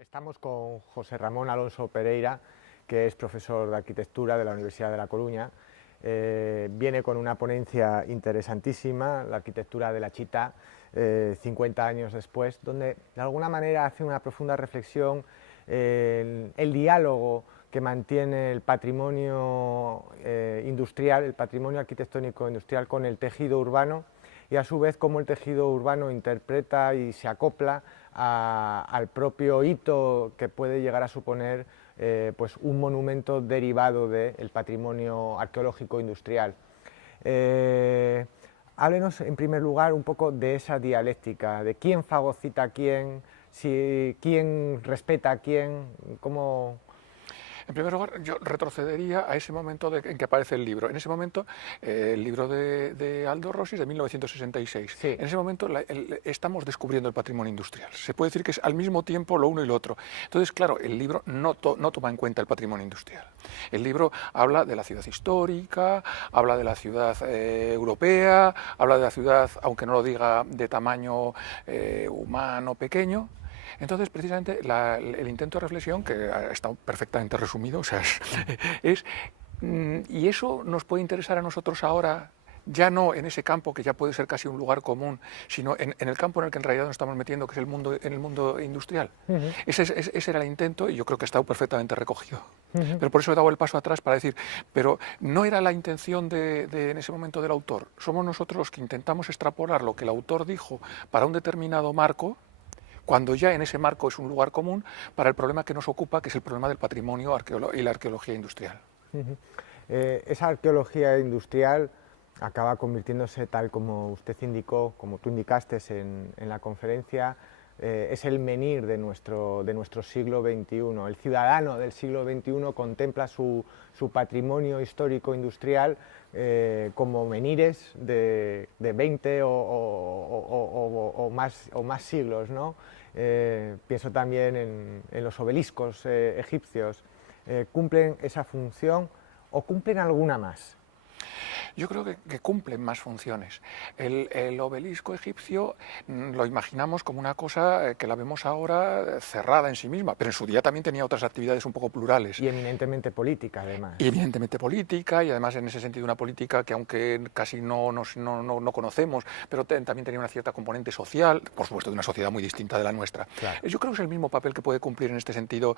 Estamos con José Ramón Alonso Pereira, que es profesor de arquitectura de la Universidad de La Coruña. Viene con una ponencia interesantísima, la arquitectura de la Chita, 50 años después, donde de alguna manera hace una profunda reflexión el diálogo que mantiene el patrimonio industrial, el patrimonio arquitectónico industrial con el tejido urbano, y a su vez cómo el tejido urbano interpreta y se acopla al propio hito que puede llegar a suponer pues un monumento derivado del patrimonio arqueológico industrial. Háblenos en primer lugar un poco de esa dialéctica, de quién fagocita a quién, quién respeta a quién, cómo... En primer lugar, yo retrocedería a ese momento en que aparece el libro. En ese momento, el libro de Aldo Rossi es de 1966. Sí. En ese momento estamos descubriendo el patrimonio industrial. Se puede decir que es al mismo tiempo lo uno y lo otro. Entonces, claro, el libro no toma en cuenta el patrimonio industrial. El libro habla de la ciudad histórica, habla de la ciudad europea, habla de la ciudad, aunque no lo diga, de tamaño humano pequeño. Entonces, precisamente, el intento de reflexión, que ha estado perfectamente resumido, o sea, y eso nos puede interesar a nosotros ahora, ya no en ese campo que ya puede ser casi un lugar común, sino en el campo en el que en realidad nos estamos metiendo, que es en el mundo industrial. Ese era el intento y yo creo que ha estado perfectamente recogido. Pero por eso he dado el paso atrás para decir, pero no era la intención en ese momento del autor. Somos nosotros los que intentamos extrapolar lo que el autor dijo para un determinado marco, cuando ya en ese marco es un lugar común para el problema que nos ocupa, que es el problema del patrimonio y la arqueología industrial. Esa arqueología industrial acaba convirtiéndose, tal como usted indicó, como tú indicaste en la conferencia, es el menhir de nuestro siglo XXI. El ciudadano del siglo XXI contempla su patrimonio histórico industrial como menhires de 20 o más siglos, ¿no? Pienso también en los obeliscos egipcios. ¿Cumplen esa función o cumplen alguna más? Yo creo que cumplen más funciones. El obelisco egipcio lo imaginamos como una cosa que la vemos ahora cerrada en sí misma, pero en su día también tenía otras actividades un poco plurales. Y eminentemente política, además. Y evidentemente política, y además en ese sentido una política que aunque casi no conocemos, pero también tenía una cierta componente social, por supuesto de una sociedad muy distinta de la nuestra. Claro. Yo creo que es el mismo papel que puede cumplir en este sentido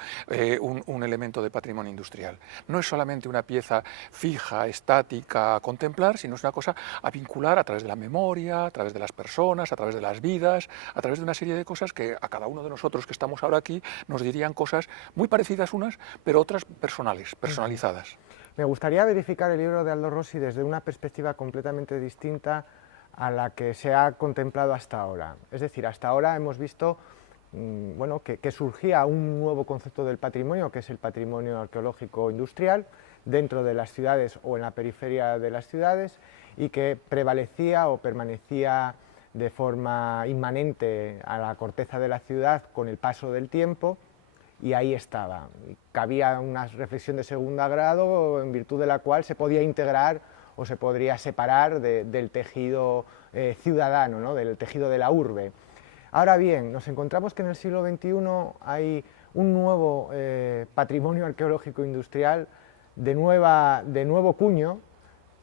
un elemento de patrimonio industrial. No es solamente una pieza fija, estática, a contemplar, sino es una cosa a vincular a través de la memoria, a través de las personas, a través de las vidas, a través de una serie de cosas que a cada uno de nosotros que estamos ahora aquí nos dirían cosas muy parecidas unas, pero otras personales, personalizadas. Me gustaría verificar el libro de Aldo Rossi desde una perspectiva completamente distinta a la que se ha contemplado hasta ahora. Es decir, hasta ahora hemos visto bueno, que surgía un nuevo concepto del patrimonio, que es el patrimonio arqueológico industrial, dentro de las ciudades o en la periferia de las ciudades, y que prevalecía o permanecía de forma inmanente a la corteza de la ciudad con el paso del tiempo, y ahí estaba. Cabía una reflexión de segundo grado en virtud de la cual se podía integrar o se podría separar del tejido ciudadano, ¿no? Del tejido de la urbe. Ahora bien, nos encontramos que en el siglo XXI hay un nuevo patrimonio arqueológico industrial de nuevo cuño,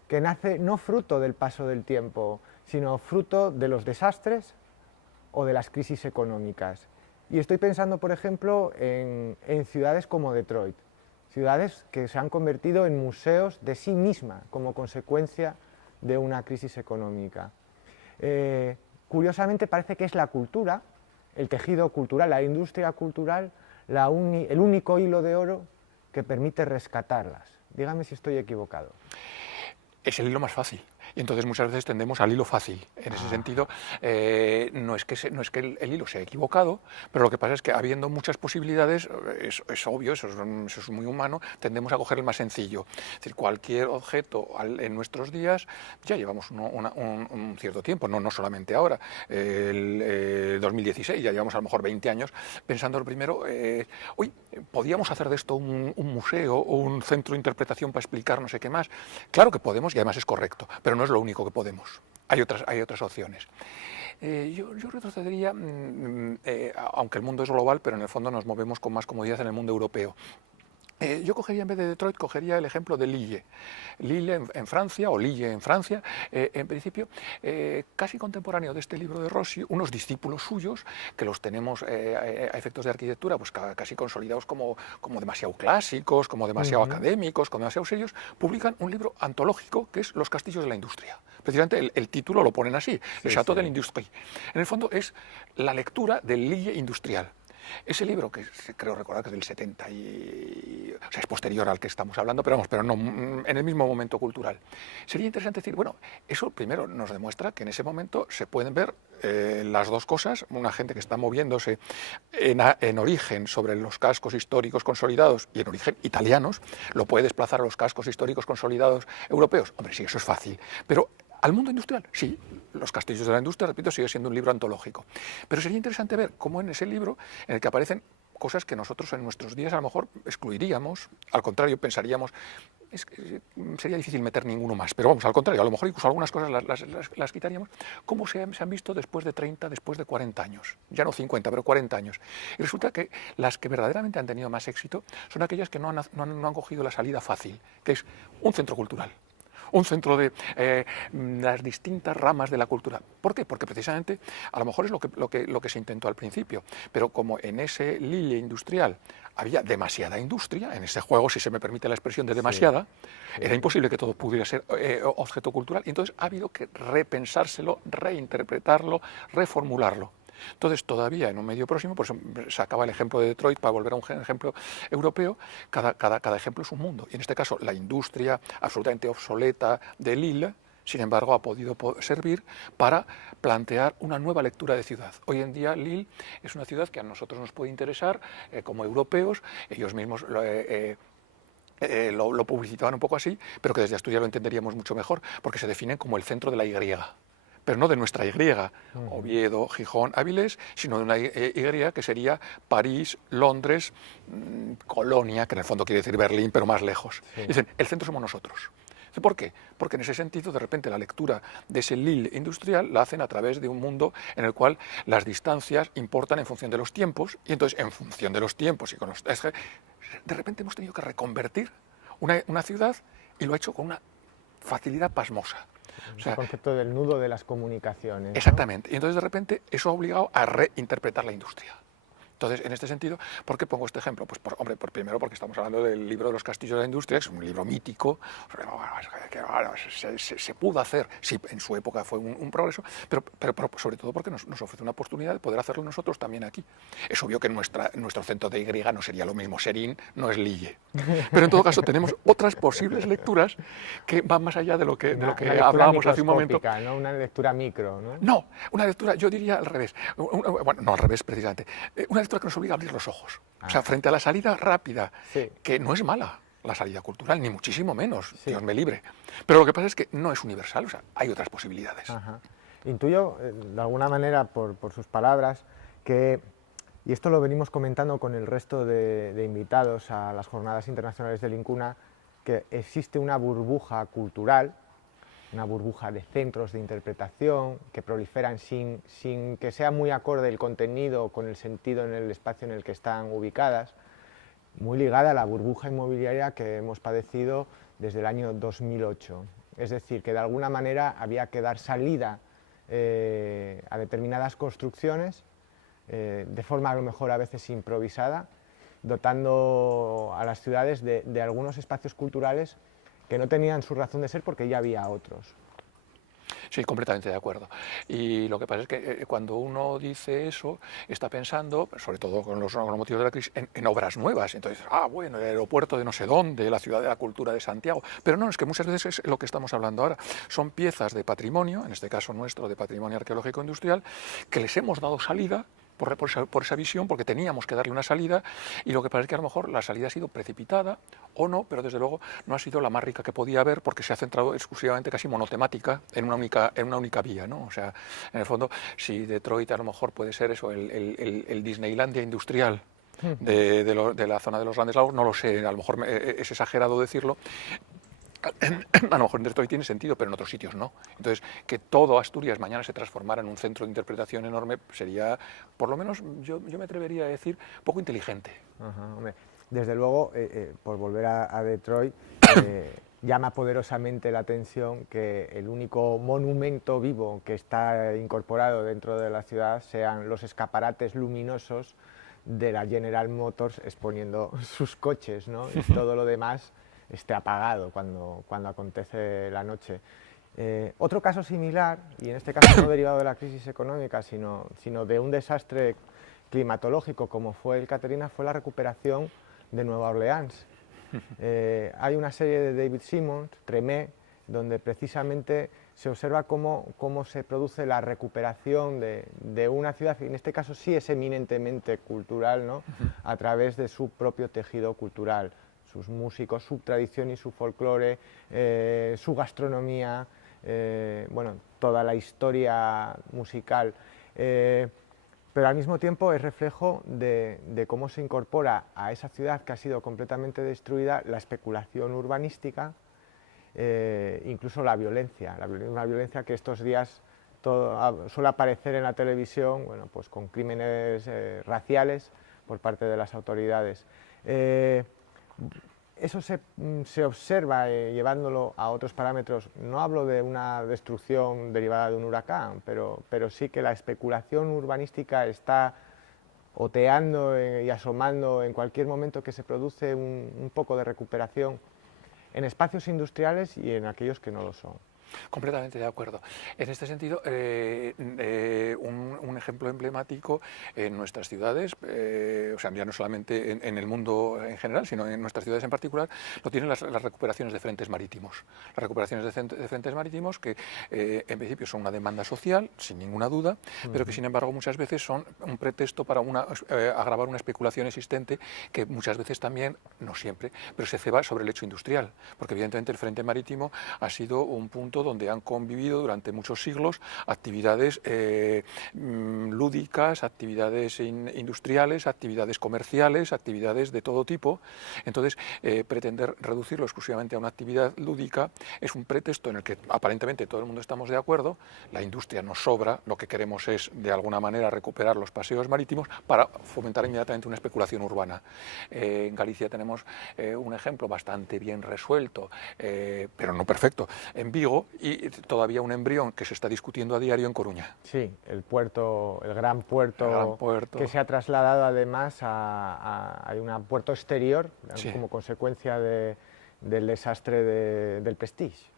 que nace no fruto del paso del tiempo, sino fruto de los desastres o de las crisis económicas. Y estoy pensando, por ejemplo, en ciudades como Detroit, ciudades que se han convertido en museos de sí misma como consecuencia de una crisis económica. Curiosamente parece que es la cultura, el tejido cultural, la industria cultural, el único hilo de oro que permite rescatarlas. Dígame si estoy equivocado. Es el hilo más fácil. Y entonces muchas veces tendemos al hilo fácil. En ese sentido, no es que el hilo sea equivocado, pero lo que pasa es que habiendo muchas posibilidades, es obvio, eso es muy humano, tendemos a coger el más sencillo. Es decir, cualquier objeto en nuestros días, ya llevamos un cierto tiempo, no solamente ahora, el 2016, ya llevamos a lo mejor 20 años, pensando primero, ¿podíamos hacer de esto un museo o un centro de interpretación para explicar no sé qué más? Claro que podemos y además es correcto, pero no es lo único que podemos. hay otras opciones. Yo retrocedería, aunque el mundo es global, pero en el fondo nos movemos con más comodidad en el mundo europeo. Yo cogería, en vez de Detroit, cogería el ejemplo de Lille. Lille en Francia, o Lille en Francia, en principio, casi contemporáneo de este libro de Rossi, unos discípulos suyos, que los tenemos a efectos de arquitectura, pues casi consolidados como demasiado clásicos, como demasiado académicos, como demasiado serios, publican un libro antológico que es Los castillos de la industria. Precisamente el título lo ponen así, El Château de l'Industrie. En el fondo es la lectura del Lille industrial. Ese libro, que creo recordar que es del 70, o sea, es posterior al que estamos hablando, pero no, en el mismo momento cultural. Sería interesante decir, bueno, eso primero nos demuestra que en ese momento se pueden ver las dos cosas, una gente que está moviéndose en origen sobre los cascos históricos consolidados y en origen italianos, lo puede desplazar a los cascos históricos consolidados europeos. Hombre, sí, eso es fácil, pero al mundo industrial, sí, Los castillos de la industria, repito, sigue siendo un libro antológico. Pero sería interesante ver cómo en ese libro, en el que aparecen cosas que nosotros en nuestros días a lo mejor excluiríamos, al contrario, pensaríamos, sería difícil meter ninguno más, pero vamos, al contrario, a lo mejor incluso algunas cosas las quitaríamos, cómo se han visto después de 30, después de 40 años, ya no 50, pero 40 años. Y resulta que las que verdaderamente han tenido más éxito son aquellas que no han cogido la salida fácil, que es un centro cultural. Un centro de las distintas ramas de la cultura. ¿Por qué? Porque precisamente a lo mejor es lo que se intentó al principio, pero como en ese Lille industrial había demasiada industria, en ese juego, si se me permite la expresión de demasiada, era imposible que todo pudiera ser objeto cultural, y entonces ha habido que repensárselo, reinterpretarlo, reformularlo. Entonces, todavía en un medio próximo, por eso se acaba el ejemplo de Detroit para volver a un ejemplo europeo, cada ejemplo es un mundo. Y en este caso, la industria absolutamente obsoleta de Lille, sin embargo, ha podido servir para plantear una nueva lectura de ciudad. Hoy en día, Lille es una ciudad que a nosotros nos puede interesar como europeos, ellos mismos lo publicitaban un poco así, pero que desde Asturias lo entenderíamos mucho mejor, porque se definen como el centro de la Y. Pero no de nuestra Y, Oviedo, Gijón, Avilés, sino de una Y que sería París, Londres, Colonia, que en el fondo quiere decir Berlín, pero más lejos. Sí. Dicen, el centro somos nosotros. ¿Por qué? Porque en ese sentido, de repente, la lectura de ese Lille industrial la hacen a través de un mundo en el cual las distancias importan en función de los tiempos, y entonces, en función de los tiempos y con los de repente hemos tenido que reconvertir una ciudad, y lo ha hecho con una facilidad pasmosa. O sea, el concepto del nudo de las comunicaciones. Exactamente. ¿No? Y entonces, de repente, eso ha obligado a reinterpretar la industria. Entonces, en este sentido, ¿por qué pongo este ejemplo? Pues, primero porque estamos hablando del libro de los castillos de la industria, que es un libro mítico, que se pudo hacer, sí, en su época fue un progreso, pero sobre todo porque nos ofrece una oportunidad de poder hacerlo nosotros también aquí. Es obvio que nuestro centro de Y no sería lo mismo, Serín no es Lille, pero en todo caso tenemos otras posibles lecturas que van más allá de lo que hablábamos hace un momento. ¿No? Una lectura micro, ¿no? No, una lectura, yo diría al revés, bueno, no al revés precisamente, una lectura que nos obliga a abrir los ojos. O sea, frente a la salida rápida, que no es mala la salida cultural, ni muchísimo menos, Dios me libre. Pero lo que pasa es que no es universal, o sea, hay otras posibilidades. Ajá. Intuyo, de alguna manera, por sus palabras, que, y esto lo venimos comentando con el resto de invitados a las Jornadas Internacionales del INCUNA, que existe una burbuja cultural, una burbuja de centros de interpretación que proliferan sin que sea muy acorde el contenido con el sentido en el espacio en el que están ubicadas, muy ligada a la burbuja inmobiliaria que hemos padecido desde el año 2008. Es decir, que de alguna manera había que dar salida a determinadas construcciones, de forma a lo mejor a veces improvisada, dotando a las ciudades de algunos espacios culturales que no tenían su razón de ser porque ya había otros. Sí, completamente de acuerdo. Y lo que pasa es que cuando uno dice eso, está pensando, sobre todo con los motivos de la crisis, en obras nuevas. Entonces, bueno, el aeropuerto de no sé dónde, la ciudad de la cultura de Santiago. Pero no, es que muchas veces es lo que estamos hablando ahora. Son piezas de patrimonio, en este caso nuestro, de patrimonio arqueológico industrial, que les hemos dado salida por esa visión, porque teníamos que darle una salida, y lo que pasa es que a lo mejor la salida ha sido precipitada o no, pero desde luego no ha sido la más rica que podía haber, porque se ha centrado exclusivamente, casi monotemática, en una única vía, ¿no? O sea, en el fondo, si Detroit a lo mejor puede ser eso, el Disneylandia industrial de la zona de los Grandes Lagos, no lo sé, a lo mejor es exagerado decirlo. A lo mejor en Detroit tiene sentido, pero en otros sitios no. Entonces, que todo Asturias mañana se transformara en un centro de interpretación enorme sería, por lo menos, yo me atrevería a decir, poco inteligente. Ajá, hombre. Desde luego, por volver a Detroit, llama poderosamente la atención que el único monumento vivo que está incorporado dentro de la ciudad sean los escaparates luminosos de la General Motors exponiendo sus coches, ¿no? Y todo lo demás esté apagado cuando acontece la noche. Otro caso similar, y en este caso no derivado de la crisis económica, sino de un desastre climatológico como fue el Katrina, fue la recuperación de Nueva Orleans. Hay una serie de David Simmons, Tremé, donde precisamente se observa cómo se produce la recuperación de una ciudad, y en este caso sí es eminentemente cultural, ¿no? A través de su propio tejido cultural, sus músicos, su tradición y su folclore, su gastronomía, bueno, toda la historia musical. Pero al mismo tiempo es reflejo de cómo se incorpora a esa ciudad que ha sido completamente destruida la especulación urbanística, incluso la violencia, una violencia que estos días suele aparecer en la televisión, bueno, pues con crímenes raciales por parte de las autoridades. Eso se observa llevándolo a otros parámetros. No hablo de una destrucción derivada de un huracán, pero sí que la especulación urbanística está oteando y asomando en cualquier momento que se produce un poco de recuperación en espacios industriales y en aquellos que no lo son. Completamente de acuerdo. En este sentido, un ejemplo emblemático en nuestras ciudades, o sea, ya no solamente en el mundo en general, sino en nuestras ciudades en particular, lo tienen las recuperaciones de frentes marítimos. Las recuperaciones de frentes marítimos que en principio son una demanda social, sin ninguna duda, pero que sin embargo muchas veces son un pretexto para agravar una especulación existente que muchas veces también, no siempre, pero se ceba sobre el hecho industrial, porque evidentemente el frente marítimo ha sido un punto donde han convivido durante muchos siglos actividades lúdicas, actividades industriales, actividades comerciales, actividades de todo tipo. Entonces, pretender reducirlo exclusivamente a una actividad lúdica es un pretexto en el que aparentemente todo el mundo estamos de acuerdo, la industria nos sobra, lo que queremos es de alguna manera recuperar los paseos marítimos para fomentar inmediatamente una especulación urbana. En Galicia tenemos un ejemplo bastante bien resuelto, pero no perfecto, en Vigo, y todavía un embrión que se está discutiendo a diario en Coruña. Sí, el gran puerto que se ha trasladado además a un puerto exterior, sí, como consecuencia del desastre del Prestige.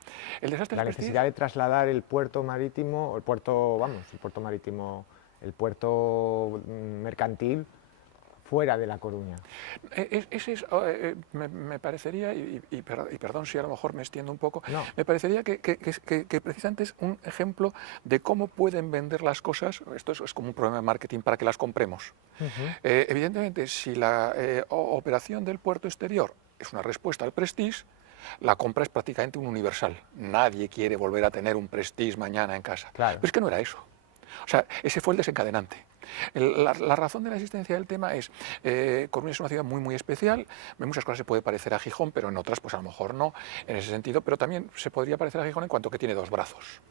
El desastre la necesidad de trasladar el puerto marítimo, el puerto mercantil fuera de La Coruña. Ese es, me parecería, y perdón si a lo mejor me extiendo un poco, no, me parecería que precisamente es un ejemplo de cómo pueden vender las cosas. Esto es como un problema de marketing para que las compremos. Evidentemente, si la operación del puerto exterior es una respuesta al Prestige, la compra es prácticamente un universal. Nadie quiere volver a tener un Prestige mañana en casa. Claro. Pero es que no era eso. O sea, ese fue el desencadenante. La razón de la existencia del tema es, Coruña es una ciudad muy especial, en muchas cosas se puede parecer a Gijón, pero en otras pues a lo mejor no, en ese sentido, pero también se podría parecer a Gijón en cuanto que tiene dos brazos.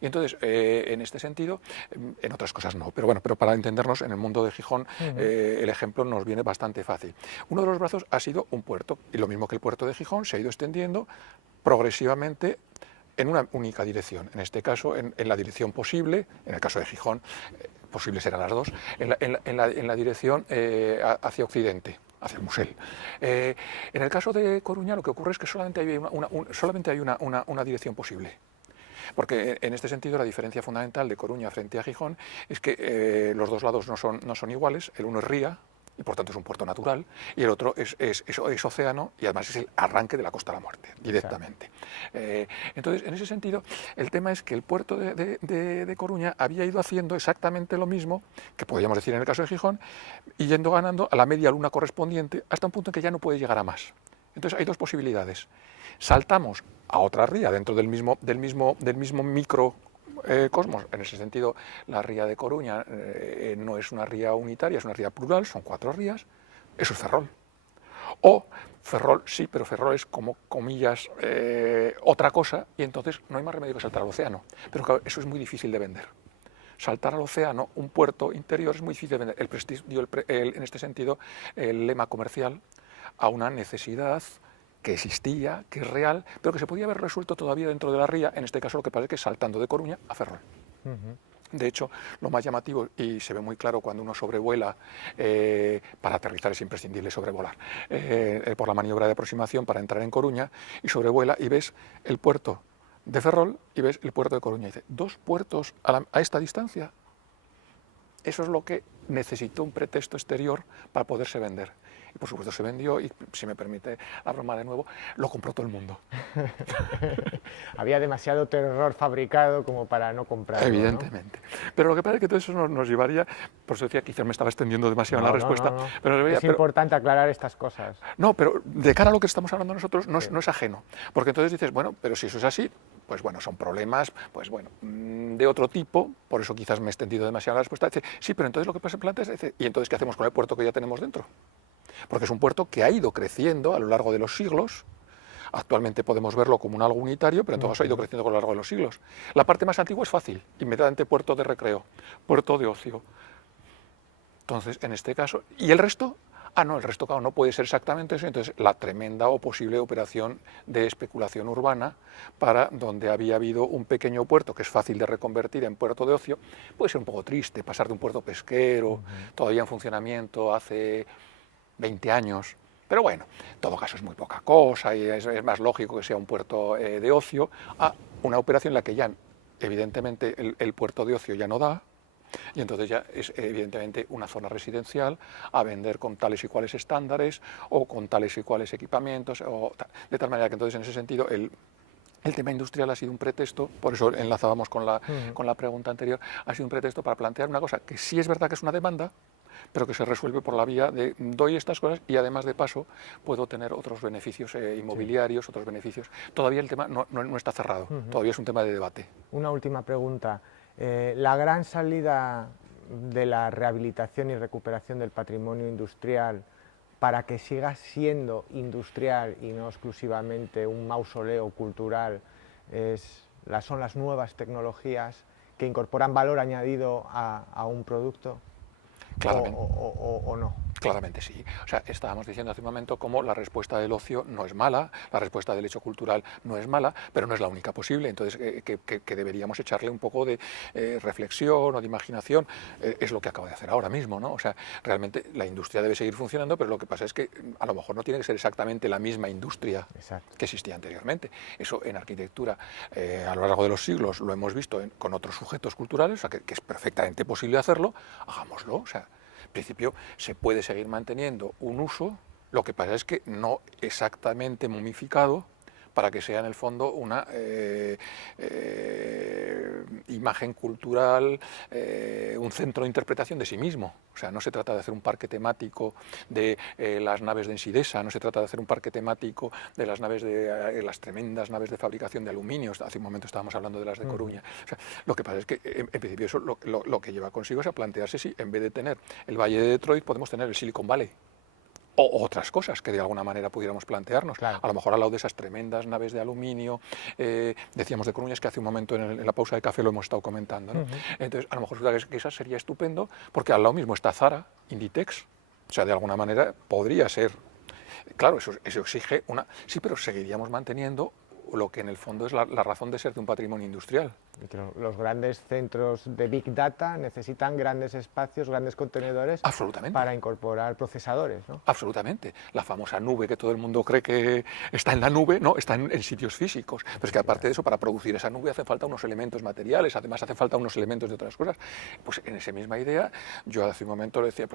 Y entonces, en este sentido, en otras cosas no, pero bueno, pero para entendernos, en el mundo de Gijón, el ejemplo nos viene bastante fácil. Uno de los brazos ha sido un puerto, y lo mismo que el puerto de Gijón se ha ido extendiendo progresivamente en una única dirección, en este caso en la dirección posible, en el caso de Gijón, posibles eran las dos, en la dirección hacia occidente, hacia el Musel. En el caso de Coruña lo que ocurre es que solamente hay una dirección posible. Porque en este sentido la diferencia fundamental de Coruña frente a Gijón es que los dos lados no son iguales, el uno es ría, y por tanto es un puerto natural, y el otro es océano, y además es el arranque de la Costa de la Muerte, directamente. Entonces, en ese sentido, el tema es que el puerto de Coruña había ido haciendo exactamente lo mismo, que podríamos decir en el caso de Gijón, y yendo ganando a la media luna correspondiente, hasta un punto en que ya no puede llegar a más. Entonces hay dos posibilidades. Saltamos a otra ría dentro del mismo micro cosmos. En ese sentido, la ría de Coruña no es una ría unitaria, es una ría plural, son 4 rías, eso es Ferrol. O Ferrol sí, pero Ferrol es como, comillas, otra cosa, y entonces no hay más remedio que saltar al océano. Pero claro, eso es muy difícil de vender. Saltar al océano, un puerto interior, es muy difícil de vender. El Prestige dio, en este sentido, el lema comercial a una necesidad que existía, que es real, pero que se podía haber resuelto todavía dentro de la ría, en este caso lo que pasa es que saltando de Coruña a Ferrol. De hecho, lo más llamativo, y se ve muy claro cuando uno sobrevuela, para aterrizar es imprescindible sobrevolar, por la maniobra de aproximación para entrar en Coruña, y sobrevuela y ves el puerto de Ferrol y ves el puerto de Coruña. Y dice, ¿2 puertos a esta distancia? Eso es lo que necesitó un pretexto exterior para poderse vender. Y por supuesto se vendió y, si me permite la broma de nuevo, lo compró todo el mundo. Había demasiado terror fabricado como para no comprarlo, evidentemente. ¿No? Pero lo que pasa es que todo eso nos llevaría, por eso decía, quizás me estaba extendiendo demasiado en la respuesta. No. Pero es importante aclarar estas cosas. No, pero de cara a lo que estamos hablando nosotros no es ajeno. Porque entonces dices, bueno, pero si eso es así, pues bueno, son problemas, pues bueno, de otro tipo, por eso quizás me he extendido demasiado en la respuesta. Dice, sí, pero entonces lo que pasa en plantas es, ¿y entonces qué hacemos con el puerto que ya tenemos dentro? Porque es un puerto que ha ido creciendo a lo largo de los siglos. Actualmente podemos verlo como un algo unitario, pero en todo caso ha ido creciendo a lo largo de los siglos. La parte más antigua es fácil, inmediatamente puerto de recreo, puerto de ocio. Entonces, en este caso, ¿y el resto? Ah, no, el resto, claro, no puede ser exactamente eso. Entonces, la tremenda o posible operación de especulación urbana para donde había habido un pequeño puerto que es fácil de reconvertir en puerto de ocio, puede ser un poco triste pasar de un puerto pesquero, todavía en funcionamiento hace 20 años, pero bueno, en todo caso es muy poca cosa y es más lógico que sea un puerto de ocio, a una operación en la que ya evidentemente el puerto de ocio ya no da, y entonces ya es evidentemente una zona residencial a vender con tales y cuales estándares o con tales y cuales equipamientos, de tal manera que entonces en ese sentido el tema industrial ha sido un pretexto, por eso enlazábamos con la pregunta anterior, ha sido un pretexto para plantear una cosa que sí es verdad que es una demanda, pero que se resuelve por la vía de doy estas cosas y además de paso puedo tener otros beneficios inmobiliarios, otros beneficios. Todavía el tema no está cerrado, todavía es un tema de debate. Una última pregunta. La gran salida de la rehabilitación y recuperación del patrimonio industrial para que siga siendo industrial y no exclusivamente un mausoleo cultural son las nuevas tecnologías que incorporan valor añadido a un producto. Claramente. ¿O no? Claramente sí. O sea, estábamos diciendo hace un momento cómo la respuesta del ocio no es mala, la respuesta del hecho cultural no es mala, pero no es la única posible. Entonces, que deberíamos echarle un poco de reflexión o de imaginación. Es lo que acabo de hacer ahora mismo, ¿no? O sea, realmente la industria debe seguir funcionando, pero lo que pasa es que a lo mejor no tiene que ser exactamente la misma industria que existía anteriormente. Eso en arquitectura, a lo largo de los siglos, lo hemos visto con otros sujetos culturales, o sea, que es perfectamente posible hacerlo, hagámoslo. O sea, en principio se puede seguir manteniendo un uso, lo que pasa es que no exactamente momificado para que sea en el fondo una imagen cultural, un centro de interpretación de sí mismo. O sea, no se trata de hacer un parque temático de las naves de Ensidesa, no se trata de hacer un parque temático de las naves las tremendas naves de fabricación de aluminio. Hace un momento estábamos hablando de las de Coruña. O sea, lo que pasa es que en principio eso lo que lleva consigo es a plantearse si en vez de tener el Valle de Detroit podemos tener el Silicon Valley. O otras cosas que de alguna manera pudiéramos plantearnos. Claro. A lo mejor al lado de esas tremendas naves de aluminio, decíamos de Coruña, es que hace un momento en la pausa de café lo hemos estado comentando, ¿no? Entonces, a lo mejor que esa sería estupendo, porque al lado mismo está Zara, Inditex, o sea, de alguna manera podría ser. Claro, eso exige una... Sí, pero seguiríamos manteniendo lo que en el fondo es la razón de ser de un patrimonio industrial. Los grandes centros de Big Data necesitan grandes espacios, grandes contenedores para incorporar procesadores, ¿no? Absolutamente. La famosa nube que todo el mundo cree que está en la nube, no, está en sitios físicos. Pero es que aparte de eso, para producir esa nube hace falta unos elementos materiales, además hace falta unos elementos de otras cosas. Pues en esa misma idea, yo hace un momento le decía,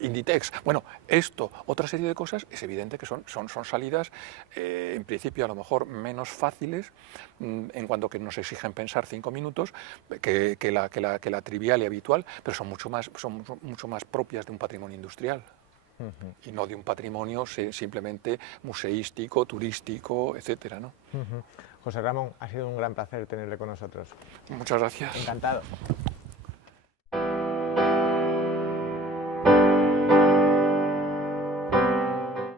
Inditex, bueno, esto, otra serie de cosas, es evidente que son salidas, en principio a lo mejor menos fáciles, en cuanto que nos exigen pensar 5 minutos que la trivial y habitual, pero son mucho más propias de un patrimonio industrial y no de un patrimonio simplemente museístico, turístico, etcétera, ¿no? José Ramón, ha sido un gran placer tenerle con nosotros. Muchas gracias. Encantado.